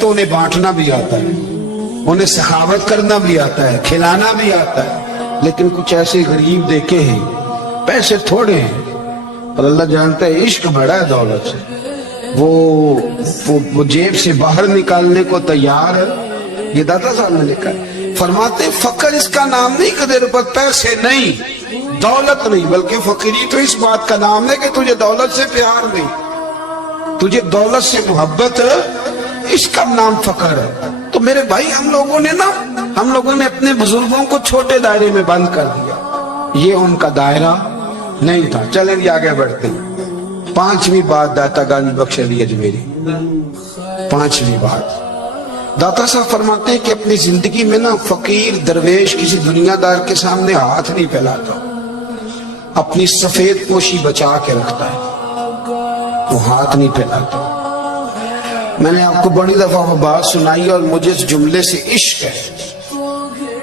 تو انہیں بانٹنا بھی آتا ہے, انہیں سخاوت کرنا بھی آتا ہے, کھلانا بھی آتا ہے, لیکن کچھ ایسے غریب دیکھے ہیں, پیسے تھوڑے ہیں اور اللہ جانتا ہے عشق بڑا ہے دولت سے, وہ جیب سے باہر نکالنے کو تیار ہے. یہ داتا صاحب نے لکھا ہے, فرماتے ہیں فقر اس کا نام نہیں کہ تیرے پاس پیسے نہیں, دولت نہیں, بلکہ فقیری تو اس بات کا نام ہے کہ تجھے دولت سے پیار نہیں, تجھے دولت سے محبت, اس کا نام فقر ہے. تو میرے بھائی ہم لوگوں نے اپنے بزرگوں کو چھوٹے دائرے میں بند کر دیا, یہ ان کا دائرہ نہیں تھا. چلیں گے آگے بڑھتے ہیں. 5ویں بات داتا گنج بخش علی اجمیری, 5ویں بات داتا صاحب فرماتے ہیں کہ اپنی زندگی میں نا فقیر درویش کسی دنیا دار کے سامنے ہاتھ نہیں پھیلاتا, اپنی سفید پوشی بچا کے رکھتا ہے, وہ ہاتھ نہیں پھیلاتا. میں نے آپ کو بڑی دفعہ وہ بات سنائی اور مجھے اس جملے سے عشق ہے.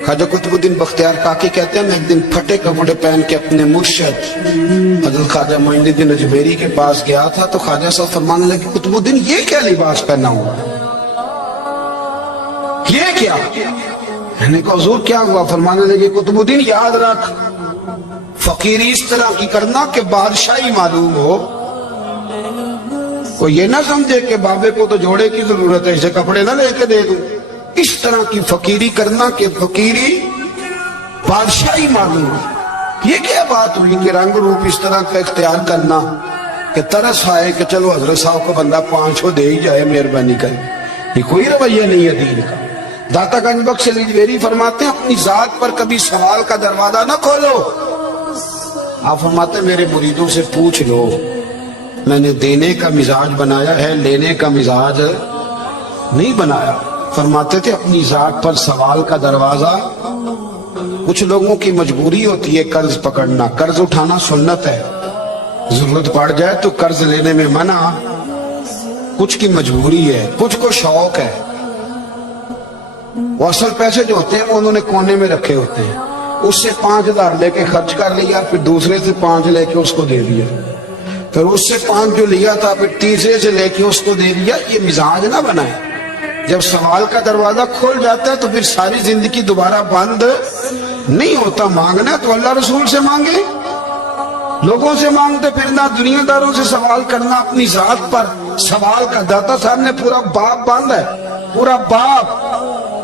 خواجہ قطب الدین بختیار کاکی کہتے ہیں میں ایک دن پھٹے کپڑے پہن کے اپنے مرشد حضرت خواجہ معین الدین اجمیری کے پاس گیا تھا, تو خواجہ صاحب فرمانے لگے قطب الدین یہ کیا لباس پہنا ہوا, یہ کیا؟ میں نے کہا حضور کیا ہوا؟ فرمانے لگے قطب الدین یاد رکھ, فقیری اس طرح کی کرنا کہ بادشاہی معلوم ہو, کوئی یہ نہ سمجھے کہ بابے کو تو جوڑے کی ضرورت ہے اسے کپڑے نہ لے کے دے دوں. اس طرح کی فقیری کرنا کہ فقیری بادشاہی معلوم ہو. یہ کیا بات ہوئی کہ رنگ روپ اس طرح کا اختیار کرنا کہ ترس آئے کہ چلو حضرت صاحب کو بندہ 500 دے ہی جائے, مہربانی کرے. یہ کوئی رویہ نہیں ہے دین کا. داتا گنج بخش علی اجمیری فرماتے ہیں اپنی ذات پر کبھی سوال کا دروازہ نہ کھولو. آپ فرماتے ہیں میرے مریدوں سے پوچھ لو, میں نے دینے کا مزاج بنایا ہے, لینے کا مزاج نہیں بنایا. فرماتے تھے اپنی ذات پر سوال کا دروازہ, کچھ لوگوں کی مجبوری ہوتی ہے قرض پکڑنا, قرض اٹھانا سنت ہے, ضرورت پڑ جائے تو قرض لینے میں منع, کچھ کی مجبوری ہے, کچھ کو شوق ہے. وہ اصل پیسے جو ہوتے ہیں وہ انہوں نے کونے میں رکھے ہوتے ہیں, اس سے 5000 لے کے خرچ کر لیا, پھر دوسرے سے 5 لے کے اس کو دے دیا, پھر اس سے 5 جو لیا تھا پھر تیسرے سے لے کے اس کو دے دیا. یہ مزاج نہ بنائے. جب سوال کا دروازہ کھول جاتا ہے تو پھر ساری زندگی دوبارہ بند نہیں ہوتا. مانگنا تو اللہ رسول سے مانگے, لوگوں سے مانگتے پھرنا, دنیا داروں سے سوال کرنا, اپنی ذات پر سوال کا. داتا صاحب نے پورا باب باندھا ہے, پورا باب.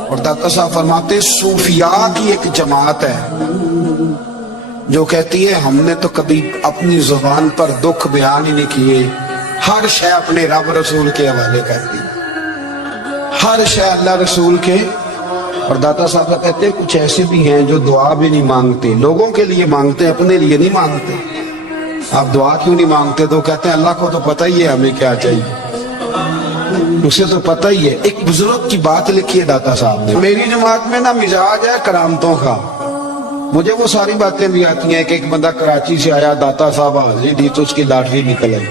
اور داتا صاحب فرماتے صوفیاء کی ایک جماعت ہے جو کہتی ہے ہم نے تو کبھی اپنی زبان پر دکھ بیان ہی نہیں کیے, ہر شے اپنے رب رسول کے حوالے کر دی, ہر شے اللہ رسول کے. اور داتا صاحب کہتے ہیں کچھ ایسے بھی ہیں جو دعا بھی نہیں مانگتے, لوگوں کے لیے مانگتے, اپنے لیے نہیں مانگتے. آپ دعا کیوں نہیں مانگتے؟ تو کہتے ہیں اللہ کو تو پتہ ہی ہے ہمیں کیا چاہیے, اسے تو پتہ ہی ہے. ایک بزرگ کی بات لکھی ہے داتا صاحب نے, میری جماعت میں نا مزاج ہے کرامتوں کا. مجھے وہ ساری باتیں بھی آتی ہیں کہ ایک بندہ کراچی سے آیا, داتا صاحب حاضری دی تو اس کی لاٹری نکل آئی,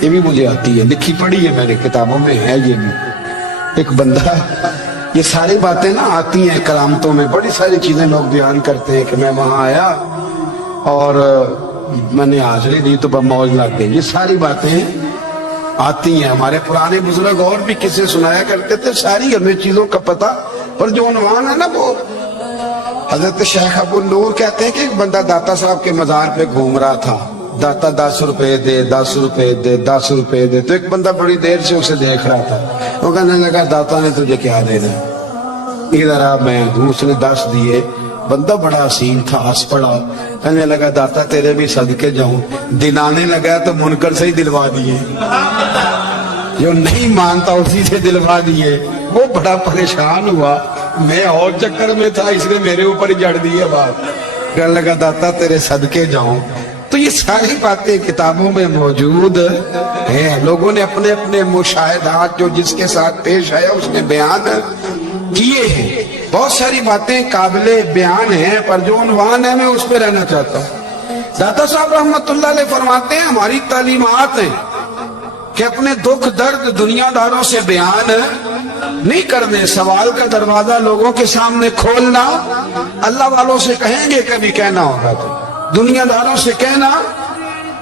یہ بھی مجھے آتی ہے, لکھی پڑھی ہے میں نے, کتابوں میں ہے یہ بھی. ایک بندہ, یہ ساری باتیں نا آتی ہیں کرامتوں میں, بڑی ساری چیزیں لوگ بیان کرتے ہیں کہ میں وہاں آیا اور میں نے حاضری دی تو موج لگ گئی. یہ ساری باتیں آتی ہیں. ہمارے پرانے بزرگ اور بھی قصے سنایا کرتے تھے, ساری ہمیں چیزوں کا پتہ. پر جو عنوان ہے نا وہ حضرت شیخ ابو نور کہتے ہیں کہ ایک بندہ داتا صاحب کے مزار پہ گھوم رہا تھا, داتا 10 روپے دے, 10 روپے دے, 10 روپے دے. تو ایک بندہ بڑی دیر سے اسے دیکھ رہا تھا, وہ کہنے لگا داتا نے تجھے کیا دینا, ادھر آ میں دوں. اس نے 10 دیے. بندہ بڑا حسین تھا, ہنس پڑا, کہنے لگا داتا تیرے بھی صدقے جاؤں. دلانے لگا تو منکر سے ہی دلوا دیے, جو نہیں مانتا اسی سے دلوا دیے. وہ بڑا پریشان ہوا, میں اور چکر میں تھا, اس نے میرے اوپر ہی جڑ دیے بات. کہنے لگا داتا تیرے صدقے جاؤں. تو یہ ساری باتیں کتابوں میں موجود ہیں, لوگوں نے اپنے اپنے مشاہدات جو جس کے ساتھ پیش آیا اس نے بیان کیے ہیں. بہت ساری باتیں قابل بیان ہیں, پر جو عنوان ہے میں اس پہ رہنا چاہتا ہوں. داتا صاحب رحمت اللہ علیہ فرماتے ہیں ہماری تعلیمات ہیں کہ اپنے دکھ درد دنیا داروں سے بیان نہیں کرنے, سوال کا دروازہ لوگوں کے سامنے کھولنا. اللہ والوں سے کہیں گے کبھی کہنا ہوگا تو دنیا داروں سے کہنا،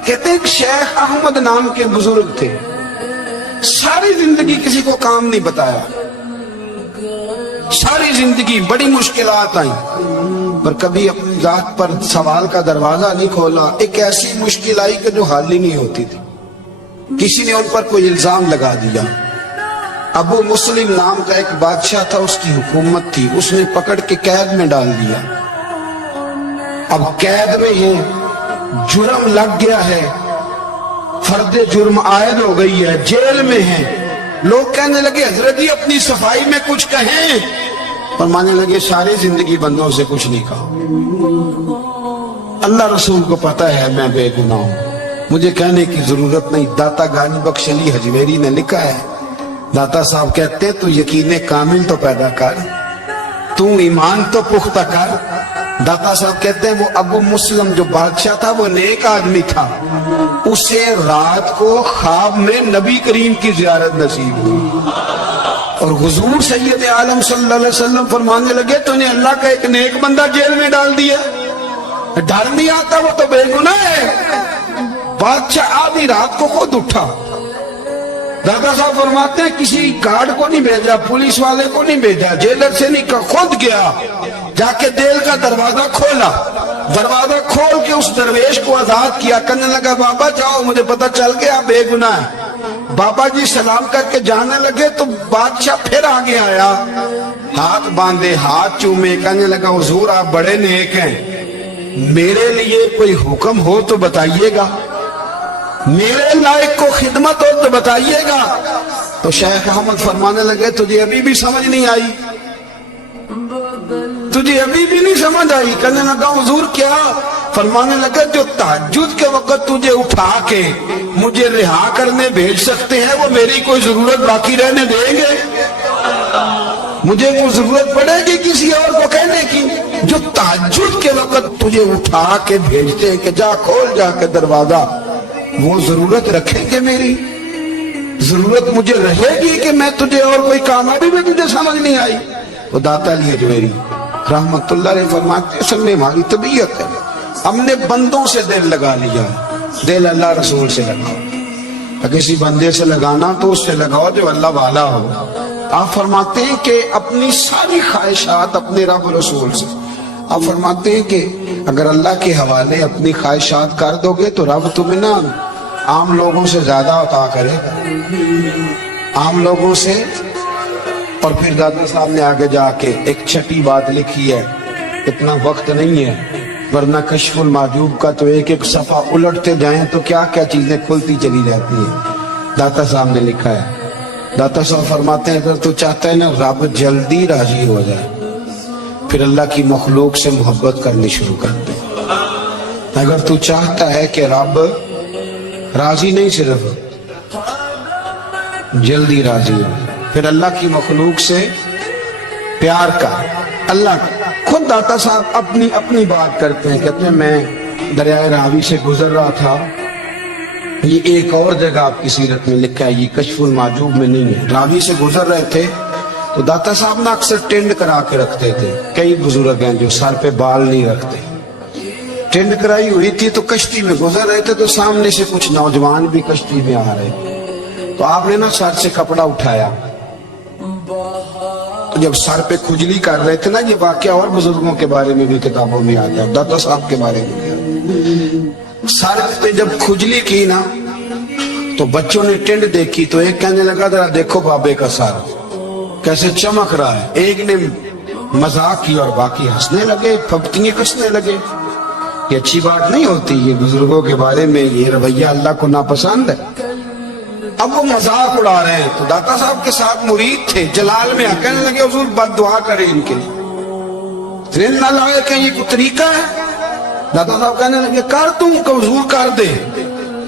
کہتے ایک شیخ احمد نام کے بزرگ تھے، ساری زندگی کسی کو کام نہیں بتایا، ساری زندگی بڑی مشکلات آئیں، پر کبھی اپنی ذات پر سوال کا دروازہ نہیں کھولا۔ ایک ایسی مشکل آئی کہ جو حل ہی نہیں ہوتی تھی، کسی نے ان پر کوئی الزام لگا دیا۔ ابو مسلم نام کا ایک بادشاہ تھا، اس کی حکومت تھی، اس نے پکڑ کے قید میں ڈال دیا۔ اب قید میں ہے، جرم لگ گیا ہے، فرد جرم عائد ہو گئی ہے، جیل میں ہے۔ لوگ کہنے لگے حضرت جی اپنی صفائی میں کچھ کہیں، فرمانے لگے ساری زندگی بندوں سے کچھ نہیں کہا، اللہ رسول کو پتہ ہے میں بے گناہ ہوں، مجھے کہنے کی ضرورت نہیں۔ داتا غانی بخش علی حجویری نے لکھا ہے، داتا صاحب کہتے ہیں تو یقین کامل تو پیدا کر، تو ایمان تو پختہ کر۔ داتا صاحب کہتے ہیں وہ ابو مسلم جو بادشاہ تھا وہ نیک آدمی تھا، اسے رات کو خواب میں نبی کریم کی زیارت نصیب ہوئی، اور حضور سید عالم صلی اللہ علیہ وسلم فرمانے لگے تو نے اللہ کا ایک نیک بندہ جیل میں ڈال دیا، ڈر نہیں آتا، وہ تو بے گناہ ہے۔ بادشاہ آدھی رات کو خود اٹھا، دادا صاحب فرماتے ہیں کسی گارڈ کو نہیں بھیجا، پولیس والے کو نہیں بھیجا، جیلر سے نہیں کہا، خود گیا، جا کے جیل کا دروازہ کھولا، دروازہ کھول کے اس درویش کو آزاد کیا، کہنے لگا بابا جاؤ مجھے پتہ چل گیا بے گناہ ہے۔ بابا جی سلام کر کے جانے لگے تو بادشاہ پھر آگے آیا، ہاتھ باندھے، ہاتھ چومے، کہنے لگا حضور آپ بڑے نیک ہیں، میرے لیے کوئی حکم ہو تو بتائیے گا، میرے لائق کو خدمت ہو تو بتائیے گا۔ تو شیخ احمد فرمانے لگے تجھے ابھی بھی سمجھ نہیں آئی، تجھے ابھی بھی نہیں سمجھ آئی؟ کہنے لگا حضور کیا؟ فرمانے لگا جو تہجد کے وقت تجھے اٹھا کے مجھے رہا کرنے بھیج سکتے ہیں وہ میری کوئی ضرورت باقی رہنے دیں گے؟ مجھے کوئی ضرورت پڑے گی کسی اور کو کہنے کی؟ جو تہجد کے وقت تجھے اٹھا کے بھیجتے ہیں کہ جا کھول جا کے دروازہ، وہ ضرورت رکھیں گے؟ میری ضرورت مجھے رہے گی کہ میں تجھے اور کوئی کام ابھی بھی تجھے سمجھ نہیں آئی؟ وہ داتا علی حجویری رحمت اللہ علیہ فرماتے ہیں اصل میں ہماری طبیعت ہے، ہم نے بندوں سے دل لگا لیا، دل اللہ رسول سے لگاؤ، اگر کسی بندے سے لگانا تو اس سے لگاؤ جو اللہ والا ہو۔ آپ فرماتے ہیں کہ اپنی ساری خواہشات اپنے رب رسول سے، آپ فرماتے ہیں کہ اگر اللہ کے حوالے اپنی خواہشات کر دو گے تو رب تمہیں نہ عام لوگوں سے زیادہ عطا کرے گا، عام لوگوں سے۔ اور پھر دادا صاحب نے آگے جا کے ایک چھٹی بات لکھی ہے، اتنا وقت نہیں ہے ورنہ کشف المحجوب کا تو ایک ایک صفحہ الٹتے جائیں تو کیا کیا چیزیں کھلتی چلی جاتی ہیں۔ داتا صاحب نے لکھا ہے، داتا صاحب فرماتے ہیں اگر تو چاہتا ہے نا رب جلدی راضی ہو جائے پھر اللہ کی مخلوق سے محبت کرنی شروع کر دے۔ اگر تو چاہتا ہے کہ رب راضی نہیں صرف جلدی راضی ہو پھر اللہ کی مخلوق سے پیار کر۔ اللہ خود داتا صاحب اپنی بات کرتے ہیں، کہتے ہیں میں دریائے راوی سے گزر رہا تھا، یہ ایک اور جگہ آپ کی سیرت میں لکھا ہے، یہ کشف المحجوب میں نہیں ہے، راوی سے گزر رہے تھے تو داتا صاحب نے اکثر ٹینڈ کرا کے رکھتے تھے، کئی بزرگ ہیں جو سر پہ بال نہیں رکھتے، ٹینڈ کرائی ہوئی تھی تو کشتی میں گزر رہے تھے تو سامنے سے کچھ نوجوان بھی کشتی میں آ رہے، تو آپ نے نا سر سے کپڑا اٹھایا، تو جب سر پہ کھجلی کر رہے تھے نا، یہ واقعہ اور بزرگوں کے بارے میں بھی کتابوں میں آتا ہے، داتا صاحب کے بارے میں، سر پہ جب کھجلی کی نا تو بچوں نے ٹینڈ دیکھی تو ایک کہنے لگا ذرا دیکھو بابے کا سر کیسے چمک رہا ہے، ایک نے مذاق کی اور باقی ہنسنے لگے، پھپتیاں کسنے لگے۔ یہ اچھی بات نہیں ہوتی، یہ بزرگوں کے بارے میں یہ رویہ اللہ کو ناپسند ہے۔ اب وہ مذاق اڑا رہے ہیں تو داتا صاحب کے ساتھ مرید تھے، جلال میں کہنے لگے حضور بد دعا کریں ان کے لیے، ذہن نہ لائے کہ یہ کوئی طریقہ ہے۔ داتا صاحب کہنے لگے کر دوں کہ حضور کر دے۔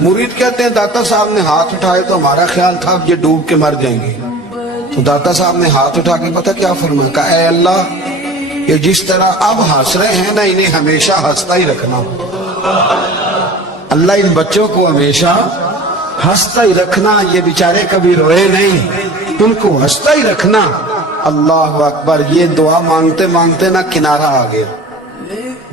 مرید کہتے ہیں داتا صاحب نے ہاتھ اٹھائے تو ہمارا خیال تھا اب یہ ڈوب کے مر جائیں گے، تو داتا صاحب نے ہاتھ اٹھا کے پتہ کیا فرمایا، کہا اے اللہ یہ جس طرح اب ہنس رہے ہیں نا انہیں ہمیشہ ہنستا ہی رکھنا، اللہ ان بچوں کو ہمیشہ ہنستا ہی رکھنا، یہ بیچارے کبھی روئے نہیں، ان کو ہنستا ہی رکھنا۔ اللہ اکبر، یہ دعا مانگتے مانگتے نا کنارہ آ گیا،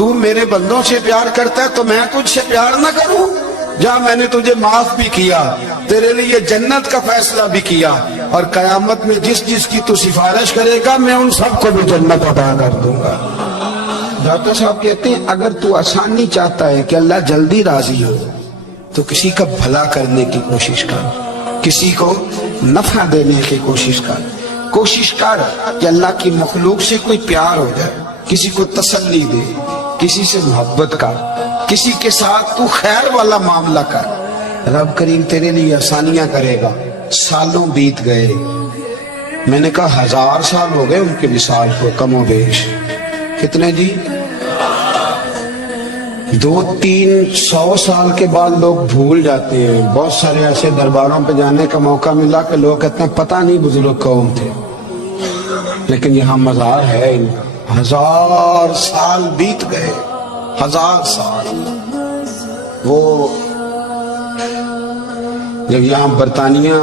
تو میرے بندوں سے پیار کرتا ہے تو میں تجھ سے پیار نہ کروں؟ جا میں نے تجھے معاف بھی کیا، تیرے لیے جنت کا فیصلہ بھی کیا، اور قیامت میں جس جس کی تو سفارش کرے گا میں ان سب کو بھی جنت عطا کر دوں گا۔ داتا صاحب کہتے ہیں اگر تو آسانی چاہتا ہے کہ اللہ جلدی راضی ہو تو کسی کا بھلا کرنے کی کوشش کر، کسی کو نفع دینے کی کوشش کر کہ اللہ کی مخلوق سے کوئی پیار ہو جائے، کسی کو تسلی دے، کسی سے محبت کر، کسی کے ساتھ تو خیر والا معاملہ کر، رب کریم تیرے لیے آسانیاں کرے گا۔ سالوں بیت گئے، میں نے کہا 1000 سال ہو گئے ان کے وصال کو کم و بیش۔ کتنے جی؟ 200-300 سال کے بعد لوگ بھول جاتے ہیں۔ بہت سارے ایسے درباروں پہ جانے کا موقع ملا کہ لوگ کہتے ہیں پتہ نہیں بزرگ کون تھے، لیکن یہاں مزار ہے۔ 1000 سال بیت گئے، 1000 سال۔ وہ جب یہاں برطانیہ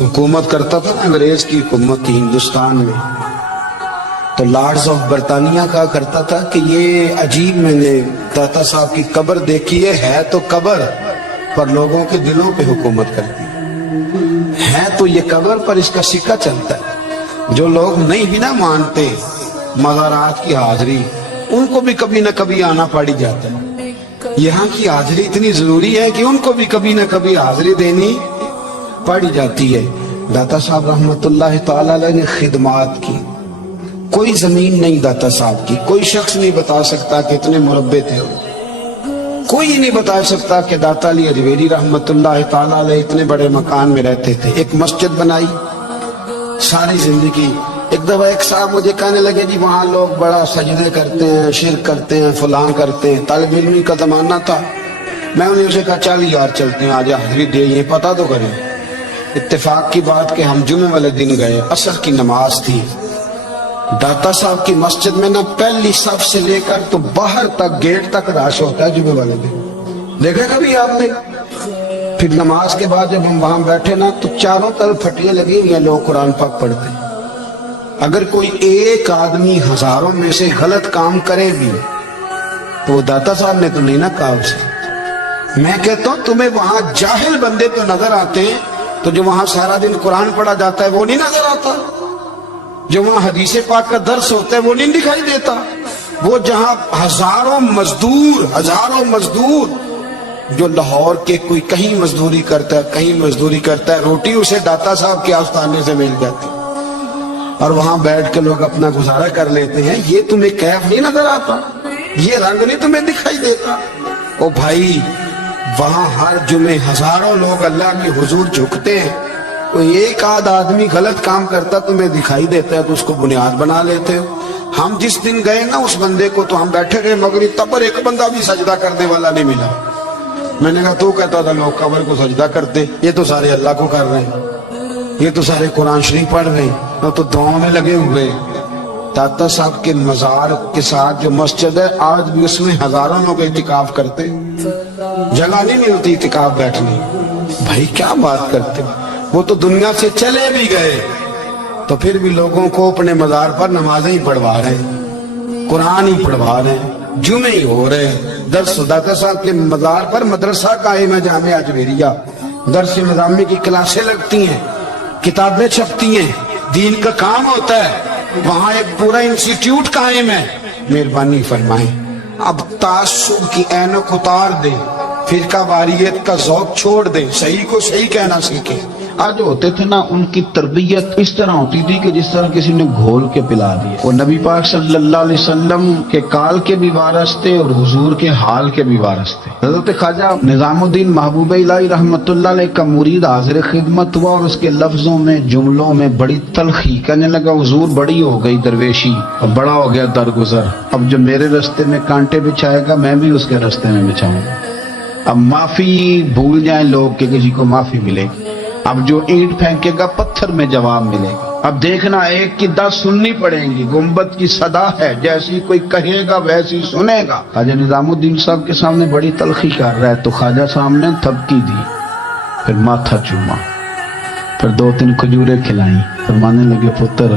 حکومت کرتا تھا نا، انگریز کی حکومت تھی ہندوستان میں، تو لارڈز آف برطانیہ کہا کرتا تھا کہ یہ عجیب، میں نے داتا صاحب کی قبر دیکھی ہے تو قبر پر لوگوں کے دلوں پہ حکومت کرتی ہے تو یہ قبر پر اس کا سکہ چلتا ہے۔ جو لوگ نہیں بھی نہ مانتے مزارات کی حاضری، ان کو بھی کبھی نہ کبھی آنا پڑ جاتا ہے۔ یہاں کی حاضری اتنی ضروری ہے کہ ان کو بھی کبھی نہ کبھی حاضری دینی پڑ جاتی ہے۔ داتا صاحب رحمت اللہ تعالی علیہ نے خدمات کی، کوئی زمین نہیں داتا صاحب کی، کوئی شخص نہیں بتا سکتا کہ اتنے مربع تھے، کوئی نہیں بتا سکتا کہ داتا علی اجویری رحمت اللہ تعالی علیہ اتنے بڑے مکان میں رہتے تھے۔ ایک مسجد بنائی ساری زندگی۔ ایک دفعہ ایک صاحب مجھے کہنے لگے جی وہاں لوگ بڑا سجدے کرتے ہیں، شرک کرتے ہیں، فلاں کرتے ہیں، طالب علمی کا زمانہ تھا۔ میں انہیں اسے کہا چل یار چلتے ہیں، آج حاضری دے، یہ پتہ تو کریں۔ اتفاق کی بات کہ ہم جمعے والے دن گئے، عصر کی نماز تھی۔ داتا صاحب کی مسجد میں نا پہلی صف سے لے کر تو باہر تک گیٹ تک رش ہوتا ہے جمعے والے دن، دیکھا کبھی آپ نے؟ پھر نماز کے بعد جب ہم وہاں بیٹھے نا تو چاروں طرف پھٹیاں لگی ہوئی ہیں، لوگ قرآن پاک پڑھتے ہیں۔ اگر کوئی ایک آدمی ہزاروں میں سے غلط کام کرے بھی تو وہ داتا صاحب نے تو نہیں نہ کہا اسے۔ میں کہتا ہوں تمہیں وہاں جاہل بندے تو نظر آتے ہیں، تو جو وہاں سارا دن قرآن پڑھا جاتا ہے وہ نہیں نظر آتا، جو وہاں حدیث پاک کا درس ہوتا ہے وہ نہیں دکھائی دیتا، وہ جہاں ہزاروں مزدور جو لاہور کے کوئی کہیں مزدوری کرتا ہے، کہیں مزدوری کرتا ہے، روٹی اسے داتا صاحب کے آستانے سے مل جاتی اور وہاں بیٹھ کے لوگ اپنا گزارا کر لیتے ہیں۔ یہ تمہیں کیف نہیں نظر آتا، یہ رنگ نہیں تمہیں دکھائی دیتا؟ او بھائی وہاں ہر جمعے ہزاروں لوگ اللہ کے حضور جھکتے ہیں، کوئی ایک آدھ آدمی غلط کام کرتا تمہیں دکھائی دیتا ہے تو اس کو بنیاد بنا لیتے ہو۔ ہم جس دن گئے نا اس بندے کو تو ہم بیٹھے رہے مغرب تب پر ایک بندہ بھی سجدہ کرنے والا نہیں ملا۔ میں نے کہا تو کہتا تھا لوگ قبر کو سجدہ کرتے، یہ تو سارے اللہ کو کر رہے ہیں، یہ تو سارے قرآن شریف پڑھ رہے ہیں، وہ تو دعاؤں میں لگے ہوئے۔ داتا صاحب کے مزار کے ساتھ جو مسجد ہے آج بھی اس میں ہزاروں لوگ اعتکاف کرتے، جگہ نہیں ملتی اعتکاف بیٹھنے۔ بھائی کیا بات کرتے، وہ تو دنیا سے چلے بھی گئے تو پھر بھی لوگوں کو اپنے مزار پر نمازیں ہی پڑھوا رہے ہیں، قرآن ہی پڑھوا رہے ہیں، جمعے ہی ہو رہے ہیں۔ درس داتا صاحب کے مزار پر مدرسہ قائم ہے جامعہ اجویریہ، درس نظامی کی کلاسیں لگتی ہیں، کتابیں چھپتی ہیں، دین کا کام ہوتا ہے، وہاں ایک پورا انسٹیٹیوٹ قائم ہے۔ مہربانی فرمائیں اب تعصب کی اینک اتار دیں، فرقہ واریت کا ذوق چھوڑ دیں، صحیح کو صحیح کہنا سیکھیں۔ آج ہوتے تھے نا ان کی تربیت اس طرح ہوتی تھی کہ جس طرح کسی نے گھول کے پلا دیا۔ وہ نبی پاک صلی اللہ علیہ وسلم کے کال کے بھی وارث تھے اور حضور کے حال کے بھی وارث تھے۔ حضرت خواجہ نظام الدین محبوب الہی رحمت اللہ علیہ کا مرید حاضر خدمت ہوا اور اس کے لفظوں میں جملوں میں بڑی تلخی، کہنے لگا حضور بڑی ہو گئی درویشی اور بڑا ہو گیا درگزر، اب جو میرے رستے میں کانٹے بچھائے گا میں بھی اس کے رستے میں بچھاؤں گا۔ اب معافی بھول جائیں لوگ کہ کسی کو معافی ملے گی، اب جو اینٹ پھینکے گا پتھر میں جواب ملے گا۔ اب دیکھنا ایک کی 10 سننی پڑیں گی، گنبد کی صدا ہے، جیسی کوئی کہے گا ویسی سنے گا۔ خواجہ نظام الدین صاحب کے سامنے بڑی تلخی کر رہا ہے تو خواجہ صاحب نے تھپکی دی، پھر ماتھا چوما، پھر 2-3 کھجوریں کھلائیں، فرمانے لگے پتر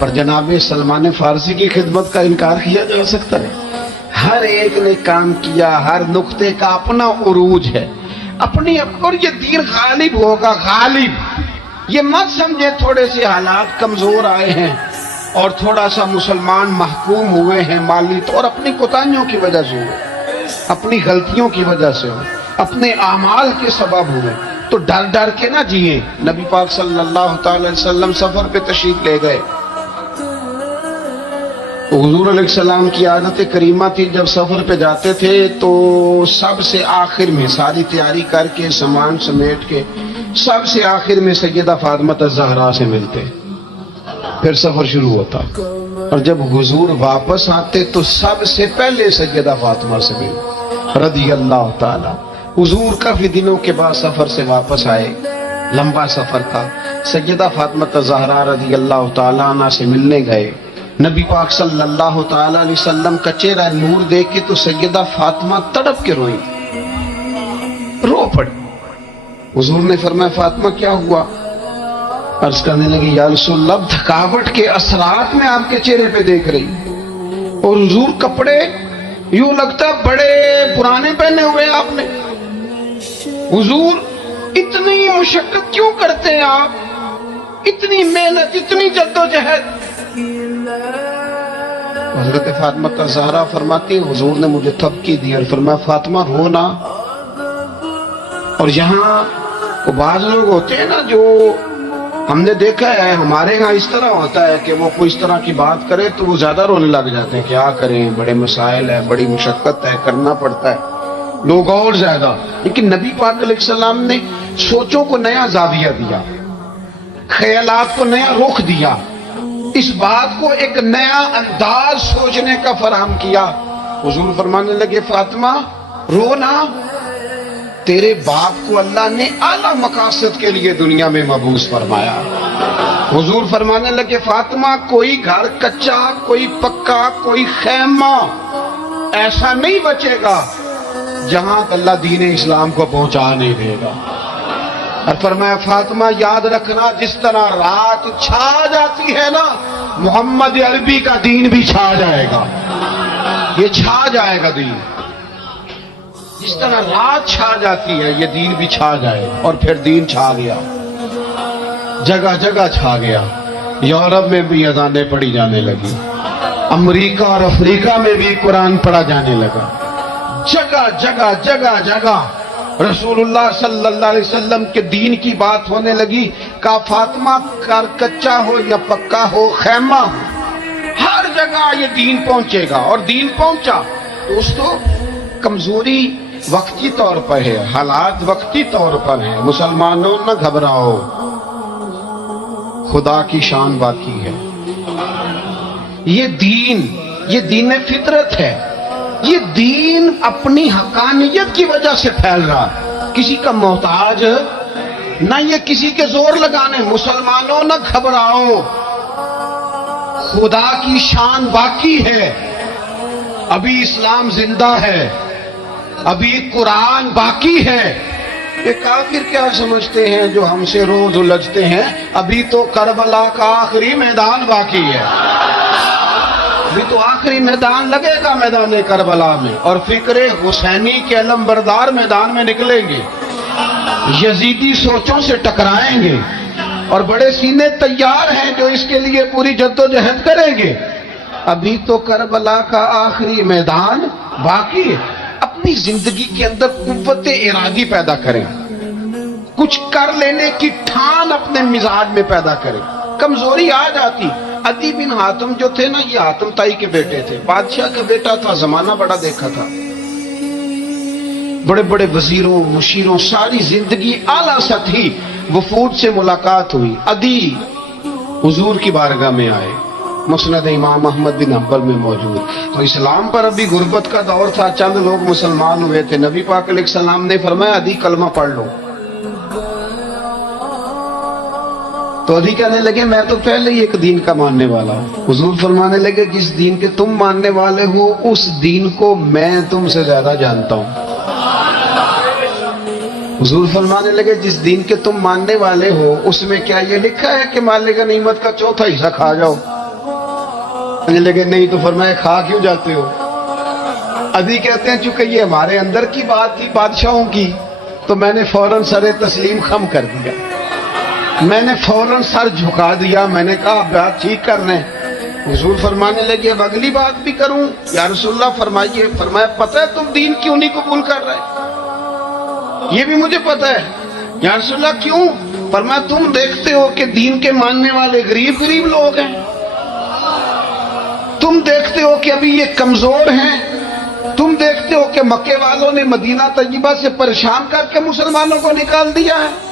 پر جناب سلمان فارسی کی خدمت کا انکار کیا جا سکتا ہے؟ ہر ایک نے کام کیا، ہر نقطے کا اپنا عروج ہے، اپنی، اور یہ دین غالب ہوگا، غالب۔ یہ مت سمجھے تھوڑے سے حالات کمزور آئے ہیں اور تھوڑا سا مسلمان محکوم ہوئے ہیں مالی طور، اپنی کوتاہیوں کی وجہ سے ہوئے، اپنی غلطیوں کی وجہ سے ہوئے، اپنے اعمال کے سبب ہوئے، تو ڈر ڈر کے نہ جیے۔ نبی پاک صلی اللہ تعالی علیہ وسلم سفر پہ تشریف لے گئے، حضور علیہ السلام کی عادت کریمہ تھی جب سفر پہ جاتے تھے تو سب سے آخر میں ساری تیاری کر کے سامان سمیٹ کے سب سے آخر میں سیدہ فاطمہ الزہرا سے ملتے، پھر سفر شروع ہوتا، اور جب حضور واپس آتے تو سب سے پہلے سیدہ فاطمہ سے ملتے رضی اللہ تعالی۔ حضور کافی دنوں کے بعد سفر سے واپس آئے، لمبا سفر تھا، سیدہ فاطمہ الزہرا رضی اللہ تعالی عنہ سے ملنے گئے۔ نبی پاک صلی اللہ تعالی علیہ وسلم کا چہرہ نور دیکھ کے تو سیدہ فاطمہ تڑپ کے روئی، رو پڑی۔ حضور نے فرمایا فاطمہ کیا ہوا؟ عرض کرنے لگی یا رسول اللہ تھکاوٹ کے اثرات میں آپ کے چہرے پہ دیکھ رہی، اور حضور کپڑے یوں لگتا بڑے پرانے پہنے ہوئے آپ نے، حضور اتنی مشقت کیوں کرتے ہیں آپ، اتنی محنت، اتنی جدوجہد؟ حضرت فاطمہ الزہرا فرماتی حضور نے مجھے تھپکی دی اور فرمایا فاطمہ رو نا۔ اور یہاں وہ بعض لوگ ہوتے ہیں نا جو ہم نے دیکھا ہے، ہمارے ہاں اس طرح ہوتا ہے کہ وہ کوئی اس طرح کی بات کرے تو وہ زیادہ رونے لگ جاتے ہیں، کیا کریں، بڑے مسائل ہے، بڑی مشقت ہے، کرنا پڑتا ہے، لوگ اور زیادہ۔ لیکن نبی پاک علیہ السلام نے سوچوں کو نیا زاویہ دیا، خیالات کو نیا رخ دیا، اس بات کو ایک نیا انداز سوچنے کا فراہم کیا۔ حضور فرمانے لگے فاطمہ رو نا، تیرے باپ کو اللہ نے اعلیٰ مقاصد کے لیے دنیا میں مبعوث فرمایا۔ حضور فرمانے لگے فاطمہ کوئی گھر کچا، کوئی پکا، کوئی خیمہ ایسا نہیں بچے گا جہاں اللہ دین اسلام کو پہنچا نہیں دے گا۔ اور فرمایا فاطمہ یاد رکھنا جس طرح رات چھا جاتی ہے نا، محمد عربی کا دین بھی چھا جائے گا، یہ چھا جائے گا دین، جس طرح رات چھا جاتی ہے یہ دین بھی چھا جائے۔ اور پھر دین چھا گیا، جگہ جگہ چھا گیا، یورپ میں بھی اذانیں پڑھی جانے لگی، امریکہ اور افریقہ میں بھی قرآن پڑھا جانے لگا، جگہ جگہ جگہ جگہ رسول اللہ صلی اللہ علیہ وسلم کے دین کی بات ہونے لگی۔ کہا فاطمہ کر کچا ہو یا پکا ہو، خیمہ ہو، ہر جگہ یہ دین پہنچے گا، اور دین پہنچا۔ دوستو کمزوری وقتی طور پر ہے، حالات وقتی طور پر ہیں، مسلمانوں نہ گھبراؤ، خدا کی شان باقی ہے۔ یہ دین فطرت ہے، یہ دین اپنی حقانیت کی وجہ سے پھیل رہا، کسی کا محتاج نہ یہ کسی کے زور لگانے۔ مسلمانوں نہ گھبراؤ، خدا کی شان باقی ہے، ابھی اسلام زندہ ہے، ابھی قرآن باقی ہے۔ یہ کافر کیا سمجھتے ہیں جو ہم سے روز الجھتے ہیں، ابھی تو کربلا کا آخری میدان باقی ہے، ابھی تو آخری میدان لگے گا میدان کربلا میں، اور فکر حسینی کے علم بردار میدان میں نکلیں گے، یزیدی سوچوں سے ٹکرائیں گے، اور بڑے سینے تیار ہیں جو اس کے لیے پوری جدوجہد کریں گے۔ ابھی تو کربلا کا آخری میدان باقی ہے۔ اپنی زندگی کے اندر قوت ارادی پیدا کریں، کچھ کر لینے کی ٹھان اپنے مزاج میں پیدا کریں۔ کمزوری آ جاتی، عدی بن حاتم جو تھے نا، یہ حاتم تائی کے بیٹے تھے، بادشاہ کا بیٹا تھا، زمانہ بڑا دیکھا تھا، بڑے بڑے وزیروں مشیروں، ساری زندگی اعلیٰ سطحی وفود سے ملاقات ہوئی۔ عدی حضور کی بارگاہ میں آئے، مسند امام احمد بن حنبل میں موجود۔ تو اسلام پر ابھی غربت کا دور تھا، چند لوگ مسلمان ہوئے تھے، نبی پاک علیہ السلام نے فرمایا عدی کلمہ پڑھ لو۔ تو عدی کہنے لگے میں تو پہلے ہی ایک دین کا ماننے والا ہوں۔ حضور فرمانے لگے جس دین کے تم ماننے والے ہو اس دین کو میں تم سے زیادہ جانتا ہوں۔ حضور فرمانے لگے جس دین کے تم ماننے والے ہو اس میں کیا یہ لکھا ہے کہ مالک غنیمت کا چوتھا حصہ کھا جاؤ؟ کہنے لگے نہیں تو فرمایا کھا کیوں جاتے ہو؟ ادھی کہتے ہیں چونکہ یہ ہمارے اندر کی بات تھی بادشاہوں کی، تو میں نے فوراً سر تسلیم خم کر دیا، میں نے فوراً سر جھکا دیا، میں نے کہا بات ٹھیک کر رہے ہیں۔ حضور فرمانے لگے اب اگلی بات بھی کروں؟ یا رسول اللہ فرمائیے۔ فرمایا پتہ ہے تم دین کیوں نہیں قبول کر رہے؟ یہ بھی مجھے پتہ ہے۔ یا رسول اللہ کیوں؟ فرمایا تم دیکھتے ہو کہ دین کے ماننے والے غریب غریب لوگ ہیں، تم دیکھتے ہو کہ ابھی یہ کمزور ہیں، تم دیکھتے ہو کہ مکے والوں نے مدینہ طیبہ سے پریشان کر کے مسلمانوں کو نکال دیا ہے،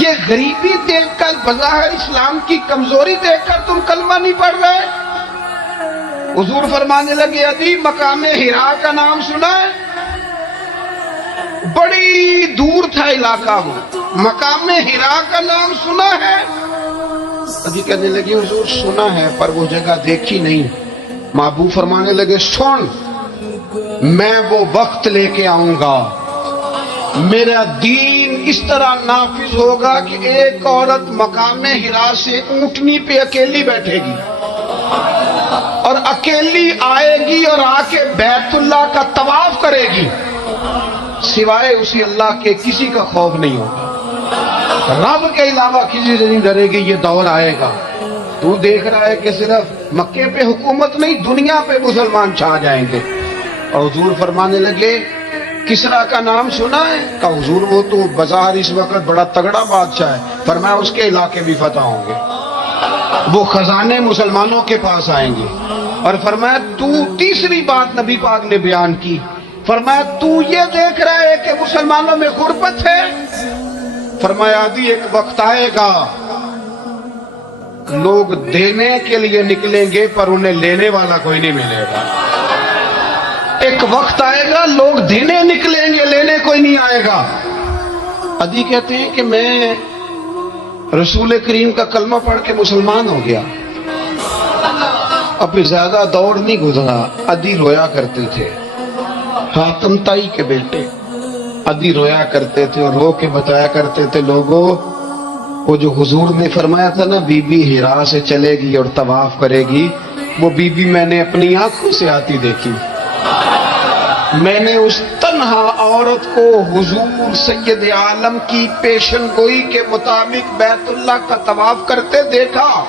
یہ غریبی دیکھ کر بظاہر اسلام کی کمزوری دیکھ کر تم کلمہ نہیں پڑھ رہے؟ حضور فرمانے لگے ادھی مقام حرا کا نام سنا ہے؟ بڑی دور تھا علاقہ وہ، مقام حرا کا نام سنا ہے؟ ادھی کہنے لگی حضور سنا ہے پر وہ جگہ دیکھی نہیں۔ محبوب فرمانے لگے سن، میں وہ وقت لے کے آؤں گا، میرا دین اس طرح نافذ ہوگا کہ ایک عورت مقام حرا سے اونٹنی پہ اکیلی بیٹھے گی اور اکیلی آئے گی اور آ کے بیت اللہ کا طواف کرے گی، سوائے اسی اللہ کے کسی کا خوف نہیں ہوگا، رب کے علاوہ کسی سے نہیں ڈرے گی۔ یہ دور آئے گا، تو دیکھ رہا ہے کہ صرف مکے پہ حکومت نہیں دنیا پہ مسلمان چھا جائیں گے۔ اور حضور فرمانے لگے کسرا کا نام سنا ہے؟ کہ حضور وہ تو بظاہر اس وقت بڑا تگڑا بادشاہ ہے۔ فرمایا اس کے علاقے بھی فتح ہوں گے، وہ خزانے مسلمانوں کے پاس آئیں گے۔ اور فرمایا تو تیسری بات نبی پاک نے بیان کی، فرمایا تو یہ دیکھ رہا ہے کہ مسلمانوں میں غربت ہے؟ فرمایا ابھی ایک وقت آئے گا لوگ دینے کے لیے نکلیں گے پر انہیں لینے والا کوئی نہیں ملے گا۔ ایک وقت آئے گا لوگ دینے نکلیں گے لینے کوئی نہیں آئے گا۔ ادھی کہتے ہیں کہ میں رسول کریم کا کلمہ پڑھ کے مسلمان ہو گیا، اب زیادہ دور نہیں گزرا، ادھی رویا کرتے تھے، حاتم تائی کے بیٹے ادھی رویا کرتے تھے اور رو کے بتایا کرتے تھے لوگوں وہ جو حضور نے فرمایا تھا نا بی بی حرا سے چلے گی اور طواف کرے گی، وہ بی بی میں نے اپنی آنکھوں سے آتی دیکھی۔ میں نے اس تنہا عورت کو حضور سید عالم کی پیشن گوئی کے مطابق بیت اللہ کا طواف کرتے دیکھا،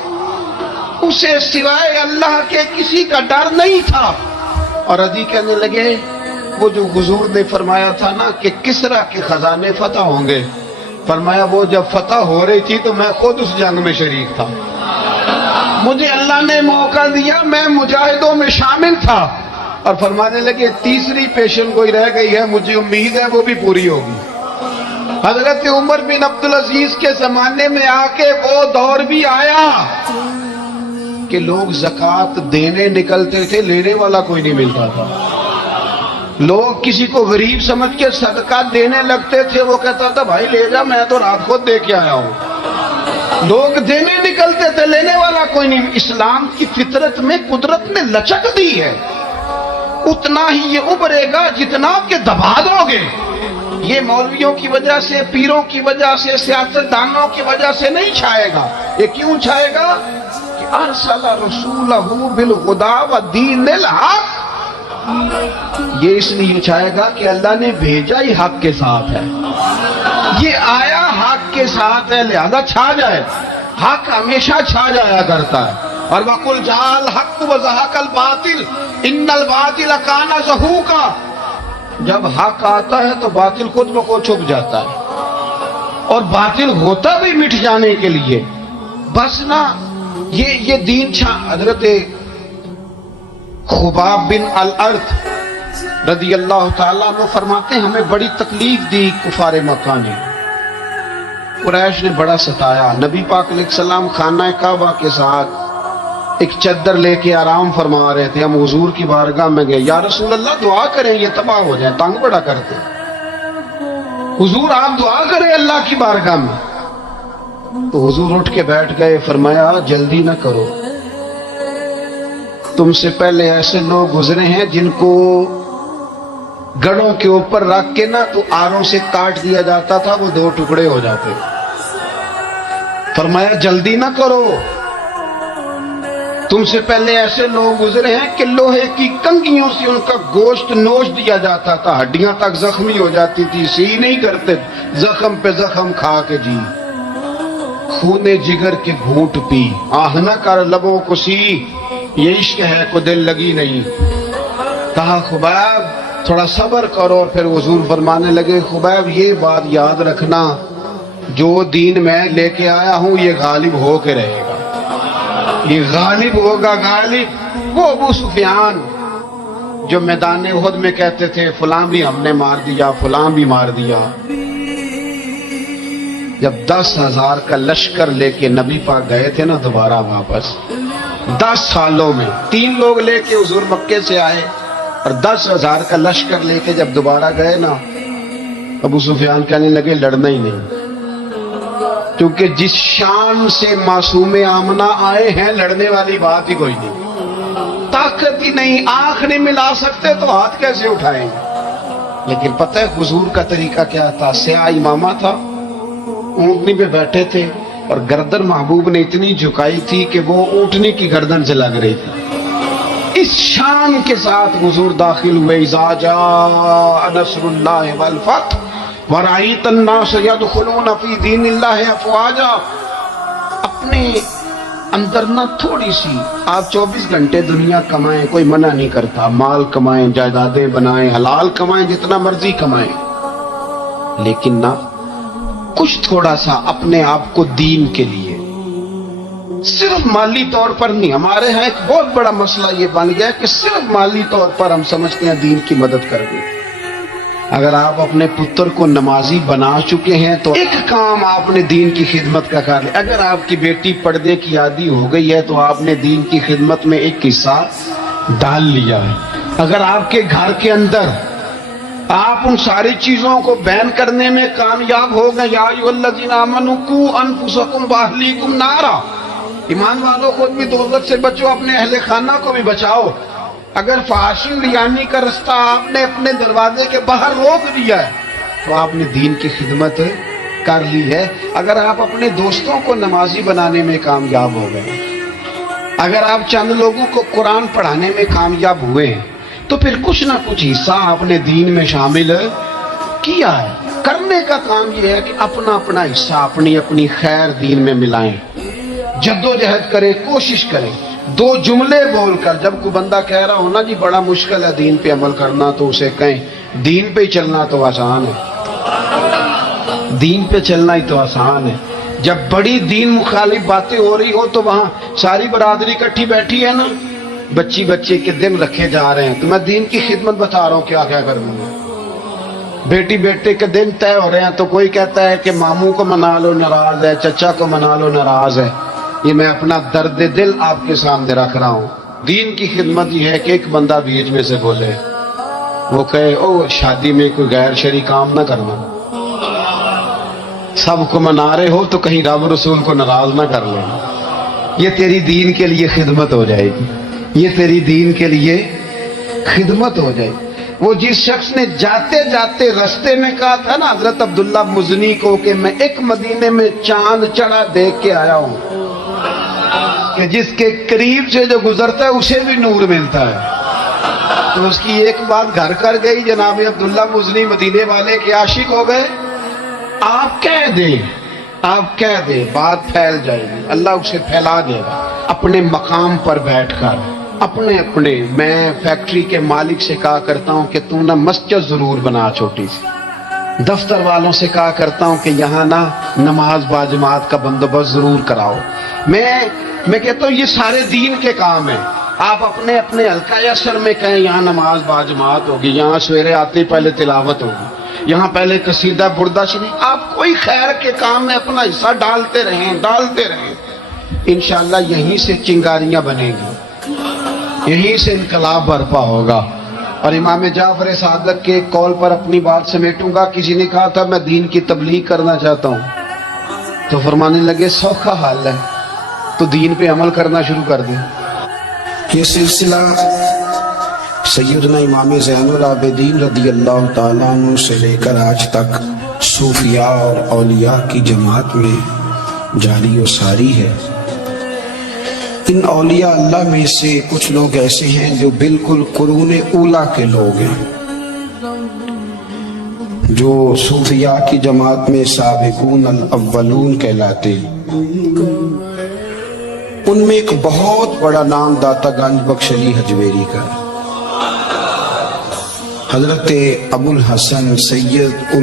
اسے سوائے اللہ کے کسی کا ڈر نہیں تھا۔ اور ادھی کہنے لگے وہ جو حضور نے فرمایا تھا نا کہ کسرا کے خزانے فتح ہوں گے، فرمایا وہ جب فتح ہو رہی تھی تو میں خود اس جنگ میں شریک تھا، مجھے اللہ نے موقع دیا، میں مجاہدوں میں شامل تھا۔ اور فرمانے لگے تیسری پیشن گوئی رہ گئی ہے، مجھے امید ہے وہ بھی پوری ہوگی۔ حضرت عمر بن عبدالعزیز کے زمانے میں آ کے وہ دور بھی آیا کہ لوگ زکوٰۃ دینے نکلتے تھے، لینے والا کوئی نہیں ملتا تھا۔ لوگ کسی کو غریب سمجھ کے صدقہ دینے لگتے تھے، وہ کہتا تھا بھائی لے جا، میں تو رات خود دے کے آیا ہوں۔ لوگ دینے نکلتے تھے، لینے والا کوئی نہیں۔ اسلام کی فطرت میں قدرت نے لچک دی ہے، اتنا ہی یہ ابھرے گا جتنا کہ دبا دو گے۔ یہ مولویوں کی وجہ سے، پیروں کی وجہ سے، سیاستدانوں کی وجہ سے نہیں چھائے گا۔ یہ کیوں چھائے گا کہ ارسل رسولہ بالہدی ودین الحق، یہ اس لیے چھائے گا کہ اللہ نے بھیجا ہی حق کے ساتھ ہے، یہ آیا حق کے ساتھ ہے، لہذا چھا جائے۔ حق ہمیشہ چھا جایا کرتا ہے۔ اور وَقُلْ جَاءَ الْحَقُّ وَزَهَقَ الْبَاطِلُ إِنَّ الْبَاطِلَ كَانَ زَهُوقًا، جب حق آتا ہے تو باطل خود بخود چھپ جاتا ہے، اور باطل ہوتا بھی مٹ جانے کے لیے۔ بس نا یہ دین چھا۔ حضرت خباب بن الارت رضی اللہ تعالیٰ عنہ فرماتے ہیں ہمیں بڑی تکلیف دی کفار مکہ نے، قریش نے بڑا ستایا۔ نبی پاک علیہ السلام خانہ کعبہ کے ساتھ ایک چادر لے کے آرام فرما رہے تھے، ہم حضور کی بارگاہ میں گئے، یا رسول اللہ دعا کریں یہ تباہ ہو جائیں، تنگ بڑا کرتے۔ حضور آپ دعا کریں اللہ کی بارگاہ میں۔ تو حضور اٹھ کے بیٹھ گئے، فرمایا جلدی نہ کرو، تم سے پہلے ایسے لوگ گزرے ہیں جن کو گڑوں کے اوپر رکھ کے نا تو آروں سے کاٹ دیا جاتا تھا، وہ دو ٹکڑے ہو جاتے۔ فرمایا جلدی نہ کرو، تم سے پہلے ایسے لوگ گزرے ہیں کہ لوہے کی کنگھیوں سے ان کا گوشت نوچ دیا جاتا تھا، ہڈیاں تک زخمی ہو جاتی تھی، سی نہیں کرتے، زخم پہ زخم کھا کے جی، خونے جگر کے گھونٹ پی، آہ نہ کر لبوں کو سی، یہ عشق ہے کو دل لگی نہیں۔ کہا خبیب تھوڑا صبر کرو، اور پھر حضور فرمانے لگے خبیب یہ بات یاد رکھنا، جو دین میں لے کے آیا ہوں یہ غالب ہو کے رہے گا، یہ غالب ہوگا، غالب۔ وہ ابو سفیان جو میدان احد میں کہتے تھے فلاں بھی ہم نے مار دیا، فلاں بھی مار دیا، جب 10,000 کا لشکر لے کے نبی پاک گئے تھے نا دوبارہ واپس، 10 سالوں میں 3 لوگ لے کے حضور مکے سے آئے، اور 10,000 کا لشکر لے کے جب دوبارہ گئے نا، ابو سفیان کہنے لگے لڑنا ہی نہیں، کیونکہ جس شان سے معصوم آمنہ آئے ہیں لڑنے والی بات ہی کوئی نہیں، طاقت ہی نہیں، آنکھ نہیں ملا سکتے تو ہاتھ کیسے اٹھائیں۔ لیکن پتہ ہے حضور کا طریقہ کیا تھا؟ سیاہ امامہ تھا، اونٹنی پہ بیٹھے تھے، اور گردن محبوب نے اتنی جھکائی تھی کہ وہ اونٹنی کی گردن سے لگ رہی تھی۔ اس شان کے ساتھ حضور داخل ہوئے، اذا جاء نصر اللہ والفتح ورأیت الناس يدخلون فی دین اللہ افواجا۔ اپنے اندر نہ تھوڑی سی، آپ 24 گھنٹے دنیا کمائیں، کوئی منع نہیں کرتا، مال کمائیں، جائیدادیں بنائیں، حلال کمائیں، جتنا مرضی کمائیں، لیکن نہ کچھ تھوڑا سا اپنے آپ کو دین کے لیے، صرف مالی طور پر نہیں۔ ہمارے ہاں ایک بہت بڑا مسئلہ یہ بن گیا ہے کہ صرف مالی طور پر ہم سمجھتے ہیں دین کی مدد کر دیں۔ اگر آپ اپنے پتر کو نمازی بنا چکے ہیں تو ایک کام آپ نے دین کی خدمت کا کر لیا۔ اگر آپ کی بیٹی پردے کی عادی ہو گئی ہے تو آپ نے دین کی خدمت میں ایک حصہ ڈال لیا ہے۔ اگر آپ کے گھر کے اندر آپ ان ساری چیزوں کو بین کرنے میں کامیاب ہو گئے، یا ایھا الذین آمنوا قوا انفسکم واہلیکم نارا، ایمان والوں خود بھی دوزخ سے بچو، اپنے اہل خانہ کو بھی بچاؤ۔ اگر فحاشی ریانی کا رستہ آپ نے اپنے دروازے کے باہر روک دیا ہے تو آپ نے دین کی خدمت کر لی ہے۔ اگر آپ اپنے دوستوں کو نمازی بنانے میں کامیاب ہو گئے، اگر آپ چند لوگوں کو قرآن پڑھانے میں کامیاب ہوئے ہیں، تو پھر کچھ نہ کچھ حصہ آپ نے دین میں شامل کیا ہے۔ کرنے کا کام یہ ہے کہ اپنا اپنا حصہ، اپنی اپنی خیر دین میں ملائیں، جدوجہد کریں، کوشش کریں۔ 2 جملے بول کر، جب کوئی بندہ کہہ رہا ہو نا جی بڑا مشکل ہے دین پہ عمل کرنا، تو اسے کہیں دین پہ چلنا تو آسان ہے، دین پہ چلنا ہی تو آسان ہے۔ جب بڑی دین مخالف باتیں ہو رہی ہو تو وہاں ساری برادری اکٹھی بیٹھی ہے نا، بچے کے دن رکھے جا رہے ہیں، تو میں دین کی خدمت بتا رہا ہوں کیا کیا کروں گا۔ بیٹی بیٹے کے دن طے ہو رہے ہیں تو کوئی کہتا ہے کہ ماموں کو منا لو ناراض ہے، چچا کو منا لو ناراض ہے۔ یہ میں اپنا درد دل آپ کے سامنے رکھ رہا ہوں۔ دین کی خدمت یہ ہے کہ ایک بندہ بیچ میں سے بولے، وہ کہے او شادی میں کوئی غیر شرعی کام نہ کرنا، سب کو منا رہے ہو تو کہیں رب رسول کو ناراض نہ کر لینا۔ یہ تیری دین کے لیے خدمت ہو جائے گی، یہ تیری دین کے لیے خدمت ہو جائے گی۔ وہ جس شخص نے جاتے جاتے رستے میں کہا تھا نا حضرت عبداللہ مزنی کو کہ میں ایک مدینے میں چاند چڑھا دیکھ کے آیا ہوں کہ جس کے قریب سے جو گزرتا ہے اسے بھی نور ملتا ہے، تو اس کی ایک بات گھر کر گئی، جناب عبداللہ مزنی مدینے والے کے عاشق ہو گئے۔ آپ کہہ دیں، آپ کہہ دیں، بات پھیل جائے گی، اللہ اسے پھیلا دے گا۔ اپنے مقام پر بیٹھ کر اپنے میں فیکٹری کے مالک سے کہا کرتا ہوں کہ تو نہ مسجد ضرور بنا چھوٹی سی، دفتر والوں سے کہا کرتا ہوں کہ یہاں نہ نماز باجماعت کا بندوبست ضرور کراؤ۔ میں کہتا ہوں یہ سارے دین کے کام ہیں۔ آپ اپنے حلقہ اثر میں کہیں یہاں نماز باجماعت ہوگی، یہاں سویرے آتے ہی پہلے تلاوت ہوگی، یہاں پہلے قصیدہ بردہ شریف، آپ کوئی خیر کے کام میں اپنا حصہ ڈالتے رہیں، انشاءاللہ یہیں سے چنگاریاں بنیں گی، یہیں سے انقلاب برپا ہوگا۔ اور امام جعفر صادق کے قول پر اپنی بات سمیٹوں گا۔ کسی نے کہا تھا میں دین کی تبلیغ کرنا چاہتا ہوں، تو فرمانے لگے سوکھا حال ہے، تو دین پہ عمل کرنا شروع کر دیں۔ یہ سلسلہ سیدنا امام زین العابدین رضی اللہ تعالیٰ عنہ سے لے کر آج تک صوفیاء اور اولیاء کی جماعت میں جاری و ساری ہے۔ ان اولیاء اللہ میں سے کچھ لوگ ایسے ہیں جو بالکل قرون اولا کے لوگ ہیں، جو صوفیاء کی جماعت میں سابقون الاولون کہلاتے ہیں۔ ان میں ایک بہت بڑا نام داتا گنج بخش علی حجویری کا ہے۔ حضرت ابو الحسن سید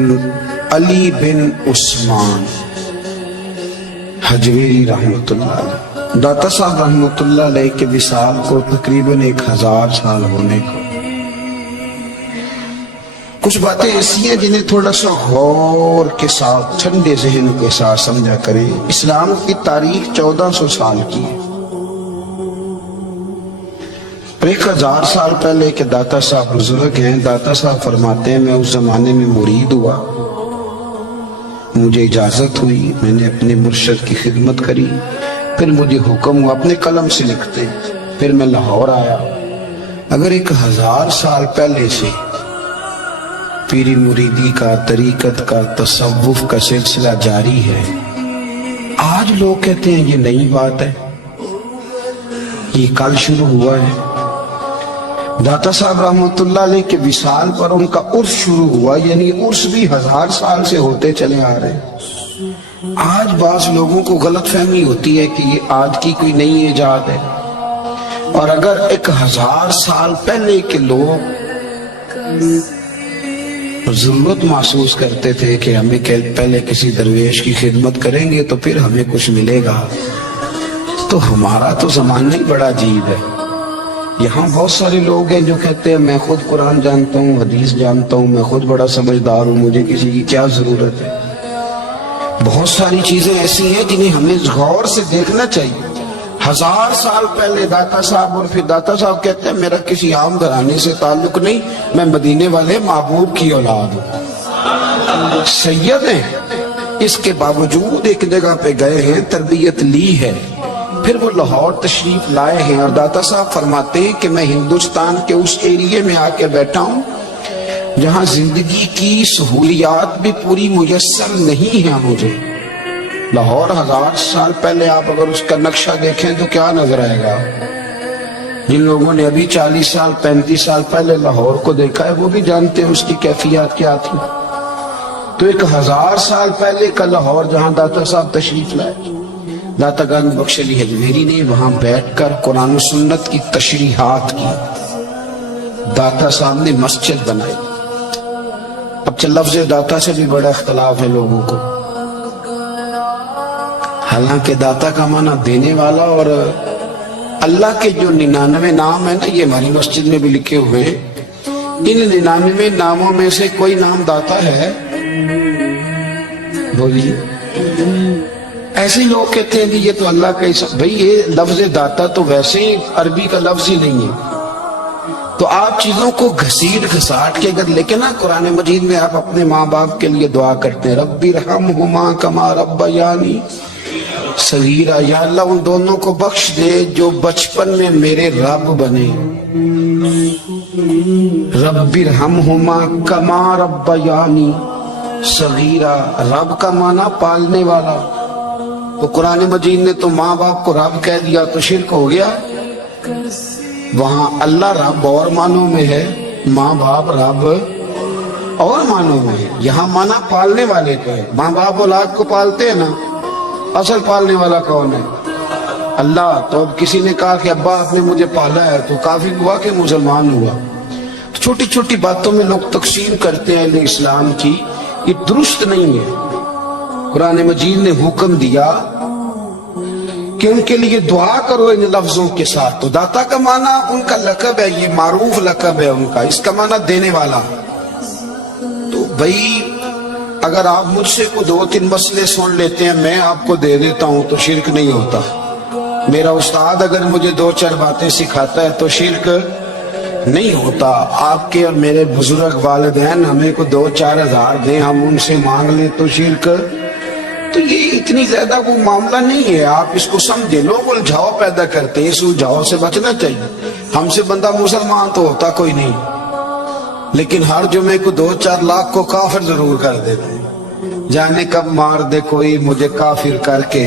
علی بن عثمان حجویری رحمۃ اللہ علیہ، داتا صاحب رحمۃ اللہ علیہ کے وصال کو تقریباً 1000 سال ہونے کو۔ کچھ باتیں ایسی ہیں جنہیں تھوڑا سا غور کے ساتھ ٹھنڈے ذہن کے ساتھ سمجھا کریں۔ اسلام کی تاریخ 1400 سال کی ہے، 1000 سال پہلے کے داتا صاحب بزرگ ہیں۔ داتا صاحب فرماتے ہیں میں اس زمانے میں مرید ہوا، مجھے اجازت ہوئی، میں نے اپنے مرشد کی خدمت کری، پھر مجھے حکم ہوا اپنے قلم سے لکھتے، پھر میں لاہور آیا۔ اگر 1000 سال پہلے سے پیری مریدی کا، طریقت کا، تصوف کا سلسلہ جاری ہے، آج لوگ کہتے ہیں یہ نئی بات ہے، یہ کل شروع ہوا ہے۔ داتا صاحب رحمۃ اللہ علیہ کے وصال پر ان کا عرس شروع ہوا، یعنی عرس بھی 1000 سال سے ہوتے چلے آ رہے ہیں۔ آج بعض لوگوں کو غلط فہمی ہوتی ہے کہ یہ آج کی کوئی نئی ایجاد ہے، اور اگر 1000 سال پہلے کے لوگ ضرورت محسوس کرتے تھے کہ ہمیں پہلے کسی درویش کی خدمت کریں گے تو پھر ہمیں کچھ ملے گا، تو ہمارا تو زمانہ ہی بڑا عجیب ہے۔ یہاں بہت سارے لوگ ہیں جو کہتے ہیں میں خود قرآن جانتا ہوں، حدیث جانتا ہوں، میں خود بڑا سمجھدار ہوں، مجھے کسی کی کیا ضرورت ہے۔ بہت ساری چیزیں ایسی ہیں جنہیں ہمیں غور سے دیکھنا چاہیے۔ 1000 سال پہلے داتا صاحب، اور پھر داتا صاحب کہتے ہیں میرا کسی عام گھرانے سے تعلق نہیں، میں مدینے والے محبوب کی اولاد ہوں، سید ہیں۔ اس کے باوجود ایک جگہ پہ گئے ہیں، تربیت لی ہے، پھر وہ لاہور تشریف لائے ہیں، اور داتا صاحب فرماتے ہیں کہ میں ہندوستان کے اس ایریے میں آ کے بیٹھا ہوں جہاں زندگی کی سہولیات بھی پوری میسر نہیں ہیں مجھے۔ لاہور 1000 سال پہلے آپ اگر اس کا نقشہ دیکھیں تو کیا نظر آئے گا؟ جن لوگوں نے ابھی 40 سال 35 سال پہلے لاہور کو دیکھا ہے وہ بھی جانتے ہیں اس کی کیفیات کیا تھی۔ تو 1000 سال پہلے کا لاہور جہاں داتا صاحب تشریف لائے، داتا گنج بخش علی حجویری نے وہاں بیٹھ کر قرآن و سنت کی تشریحات کی۔ داتا صاحب نے مسجد بنائی۔ اب لفظ داتا سے بھی بڑا اختلاف ہے لوگوں کو، حالانکہ داتا کا معنی دینے والا، اور اللہ کے جو 99 نام ہیں نا، یہ ہماری مسجد میں بھی لکھے ہوئے ہیں، ان 99 ناموں میں سے کوئی نام داتا ہے؟ بولیے۔ ایسے لوگ کہتے ہیں کہ یہ تو اللہ کا اسم، بھئی یہ لفظ داتا تو ویسے ہی عربی کا لفظ ہی نہیں ہے، تو آپ چیزوں کو گھسیٹ گھساٹ کے اگر لکھیں نا، قرآن مجید میں آپ اپنے ماں باپ کے لیے دعا کرتے ہیں رب ارحمہما کما ربیانی صغیرا، یا اللہ ان دونوں کو بخش دے جو بچپن میں میرے رب بنے۔ رب ارحمہما کما ربیانی صغیرا، رب کا معنی پالنے والا، تو قرآن مجید نے تو ماں باپ کو رب کہہ دیا تو شرک ہو گیا۔ وہاں اللہ رب اور معنوں میں ہے، ماں باپ رب اور معنوں میں ہے، یہاں معنی پالنے والے کا ہے۔ ماں باپ اولاد کو پالتے ہیں نا، اصل پالنے والا کون ہے؟ اللہ۔ تو اب کسی نے کہا کہ ابا آپ نے مجھے پالا ہے تو کافی ہوا کہ مسلمان ہوا؟ چھوٹی چھوٹی باتوں میں لوگ تقسیم کرتے ہیں اہل اسلام کی، یہ درست نہیں ہے۔ قرآن مجید نے حکم دیا کہ ان کے لیے دعا کرو ان لفظوں کے ساتھ، تو داتا کا معنی ان کا لقب ہے، یہ معروف لقب ہے ان کا، اس کا معنی دینے والا۔ تو بھئی اگر آپ مجھ سے کو 2-3 مسئلے سن لیتے ہیں، میں آپ کو دے دیتا ہوں تو شرک نہیں ہوتا۔ میرا استاد اگر مجھے 2-4 باتیں سکھاتا ہے تو شرک نہیں ہوتا۔ آپ کے اور میرے بزرگ والدین ہمیں کو 2-4 ہزار دیں، ہم ان سے مانگ لیں تو شرک، تو یہ اتنی زیادہ وہ معاملہ نہیں ہے۔ آپ اس کو سمجھے، لوگ الجھاؤ پیدا کرتے ہیں، اس الجھاؤ سے بچنا چاہیے۔ ہم سے بندہ مسلمان تو ہوتا کوئی نہیں، لیکن ہر جمعے کو 2-4 لاکھ کو کافر ضرور کر دیتے ہیں۔ جانے کب مار دے کوئی مجھے کافر کر کے،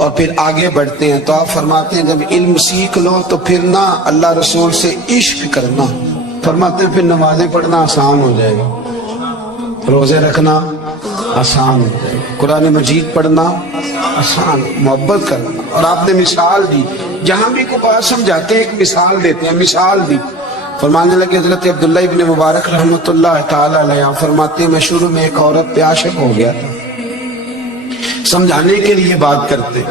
اور پھر آگے بڑھتے ہیں تو آپ فرماتے ہیں جب علم سیکھ لو تو پھر نہ اللہ رسول سے عشق کرنا، فرماتے ہیں پھر نمازیں پڑھنا آسان ہو جائے گا، روزے رکھنا آسان ہو جائے گا، قرآن مجید پڑھنا آسان، محبت کرنا۔ اور آپ نے مثال دی، جہاں بھی کوئی بات سمجھاتے ہیں ایک مثال دیتے ہیں، مثال دی، فرمانے لگے حضرت عبداللہ ابن مبارک رحمۃ اللہ تعالی علیہ فرماتے ہیں میں شروع میں ایک عورت پہ عاشق ہو گیا تھا، سمجھانے کے لیے بات کرتے،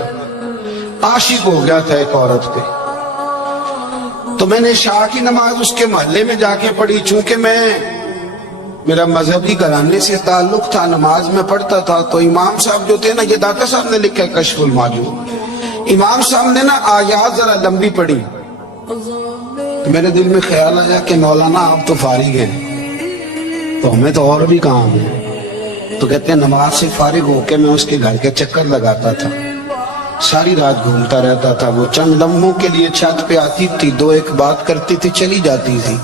عاشق ہو گیا تھا ایک عورت پہ، تو میں نے عشاء کی نماز اس کے محلے میں جا کے پڑھی، چونکہ میرا مذہبی گھرانے سے تعلق تھا، نماز میں پڑھتا تھا، تو امام صاحب جو تھے نا، یہ داتا صاحب نے لکھا ہے کشف المعجوب، امام صاحب نے نا آیات ذرا لمبی پڑھی، تو میرے دل میں خیال آیا کہ مولانا آپ تو فارغ ہیں تو ہمیں تو اور بھی کام ہے، تو کہتے ہیں نماز سے فارغ ہو کے میں اس کے گھر کے چکر لگاتا تھا، ساری رات گھومتا رہتا تھا، وہ چند لمحوں کے لیے چھت پہ آتی تھی، دو ایک بات کرتی تھی، چلی جاتی تھی،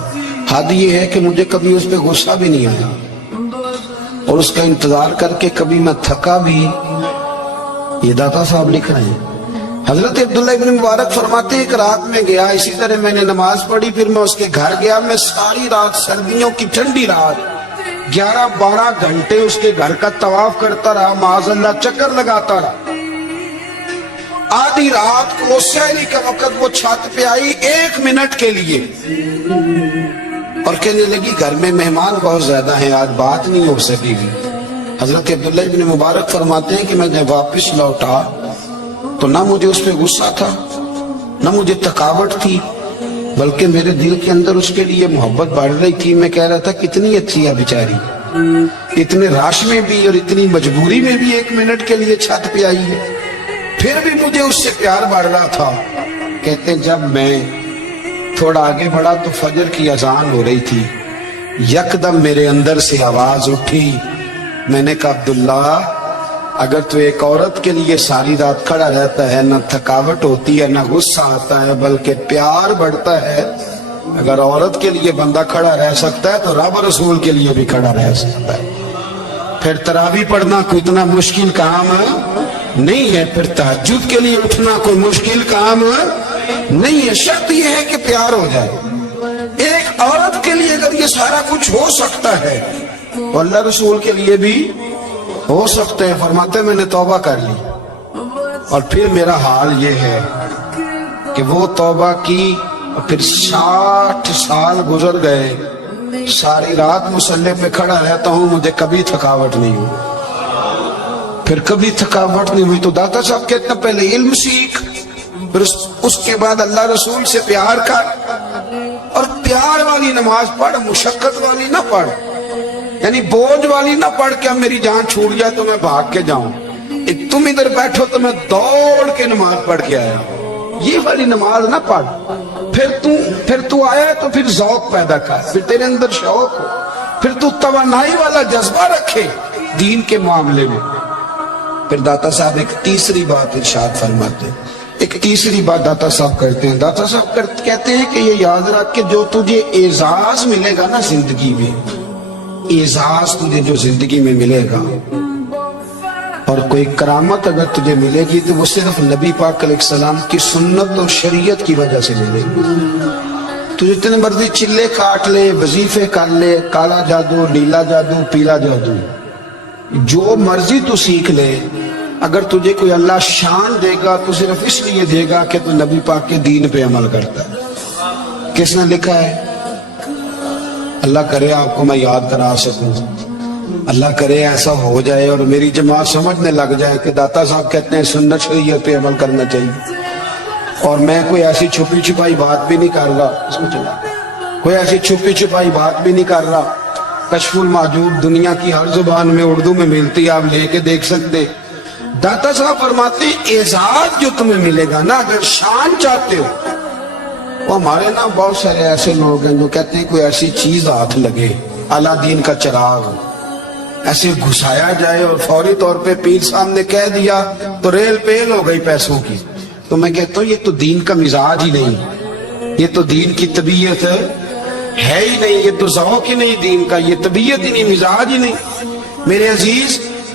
حد یہ ہے کہ مجھے کبھی اس پہ غصہ بھی نہیں آیا، اور اس کا انتظار کر کے کبھی میں تھکا بھی۔ یہ داتا صاحب لکھ رہے ہیں۔ حضرت عبداللہ ابن مبارک فرماتے ہیں ایک رات میں گیا، اسی طرح میں نے نماز پڑھی، پھر میں اس کے گھر گیا، میں ساری رات، سردیوں کی ٹھنڈی رات 11-12 گھنٹے اس کے گھر کا طواف کرتا رہا، معاذ اللہ چکر لگاتا رہا۔ آدھی رات کو سحری کا وقت وہ چھت پہ آئی 1 منٹ کے لیے اور کہنے لگی گھر میں مہمان بہت زیادہ ہیں، آج بات نہیں ہو سکے گی۔ حضرت عبداللہ ابن مبارک فرماتے ہیں کہ میں جب واپس لوٹا تو نہ مجھے اس پہ غصہ تھا، نہ مجھے تھکاوٹ تھی، بلکہ میرے دل کے اندر اس کے لیے محبت بڑھ رہی تھی۔ میں کہہ رہا تھا کتنی اچھی ہے بیچاری، اتنے راش میں بھی اور اتنی مجبوری میں بھی 1 منٹ کے لیے چھت پہ آئی ہے، پھر بھی مجھے اس سے پیار بڑھ رہا تھا۔ کہتے ہیں جب میں تھوڑا آگے بڑھا تو فجر کی اذان ہو رہی تھی، یکدم میرے اندر سے آواز اٹھی، میں نے کہا عبداللہ اگر تو ایک عورت کے لیے ساری رات کھڑا رہتا ہے، نہ تھکاوٹ ہوتی ہے، نہ غصہ آتا ہے، بلکہ پیار بڑھتا ہے، اگر عورت کے لیے بندہ کھڑا رہ سکتا ہے تو رب رسول کے لیے بھی کھڑا رہ سکتا ہے۔ پھر تراویح پڑھنا کوئی اتنا مشکل کام نہیں ہے، پھر تہجد کے لیے اٹھنا کوئی مشکل کام نہیں ہے، شرط یہ ہے کہ پیار ہو جائے۔ ایک عورت کے لیے اگر یہ سارا کچھ ہو سکتا ہے تو اللہ رسول کے لیے بھی ہو سکتے ہیں۔ فرماتے میں نے توبہ کر لی، اور پھر میرا حال یہ ہے کہ وہ توبہ کی اور پھر 60 سال گزر گئے، ساری رات مصلی پہ کھڑا رہتا ہوں، مجھے کبھی تھکاوٹ نہیں ہوئی، پھر کبھی تھکاوٹ نہیں ہوئی۔ تو داتا صاحب کہتے ہیں پہلے علم سیکھ، پھر اس کے بعد اللہ رسول سے پیار کر، اور پیار والی نماز پڑھ، مشقت والی نہ پڑھ، یعنی بوجھ والی نہ پڑھ کہ اب میری جان چھوٹ جائے تو میں بھاگ کے جاؤں، ایک تم ادھر بیٹھو تو میں دوڑ کے نماز پڑھ کے آیا، یہ والی نماز نہ پڑھ۔ پھر تو آیا تو پھر ذوق پیدا کر، پھر تیرے اندر شوق ہو، پھر تو توانائی والا جذبہ رکھے دین کے معاملے میں۔ پھر داتا صاحب ایک تیسری بات ارشاد فرماتے ہیں، ایک تیسری بات داتا صاحب کرتے ہیں، داتا صاحب کہتے ہیں کہ یہ یاد رکھ کہ جو تجھے اعزاز ملے گا نا زندگی میں، اعزاز تجھے جو زندگی میں ملے گا اور کوئی کرامت اگر تجھے ملے گی تو وہ صرف نبی پاک علیہ السلام کی سنت اور شریعت کی وجہ سے ملے گی۔ تو جتنے مرضی چلے کاٹ لے، وظیفے کر لے، کالا جادو، نیلا جادو، پیلا جادو، جو مرضی تو سیکھ لے، اگر تجھے کوئی اللہ شان دے گا تو صرف اس لیے دے گا کہ تو نبی پاک کے دین پہ عمل کرتا ہے۔ کس نے لکھا ہے؟ اللہ کرے آپ کو میں یاد کرا سکوں، اللہ کرے ایسا ہو جائے اور میری جماعت سمجھنے لگ جائے کہ داتا صاحب کہتے ہیں سنت شریعت پہ عمل کرنا چاہیے، اور میں کوئی ایسی چھپی چھپائی بات بھی نہیں کر رہا، اس کو چلا کوئی ایسی چھپی چھپائی بات بھی نہیں کر رہا۔ کشف المعجوب دنیا کی ہر زبان میں اردو میں ملتی ہے، آپ لے کے دیکھ سکتے۔ داتا صاحب فرماتے ہیں اعزاز جو تمہیں ملے گا نا، اگر شان چاہتے ہو، وہ ہمارے نا بہت سارے ایسے لوگ ہیں جو کہتے ہیں کوئی ایسی چیز ہاتھ لگے، اعلیٰ دین کا چراغ ایسے گھسایا جائے اور فوری طور پہ پیر سامنے کہہ دیا تو ریل پیل ہو گئی پیسوں کی، تو میں کہتا ہوں یہ تو دین کا مزاج ہی نہیں، یہ تو دین کی طبیعت ہے ہی نہیں، یہ تو ذوق ہی نہیں دین کا، یہ طبیعت ہی نہیں، مزاج ہی نہیں۔ میرے عزیز،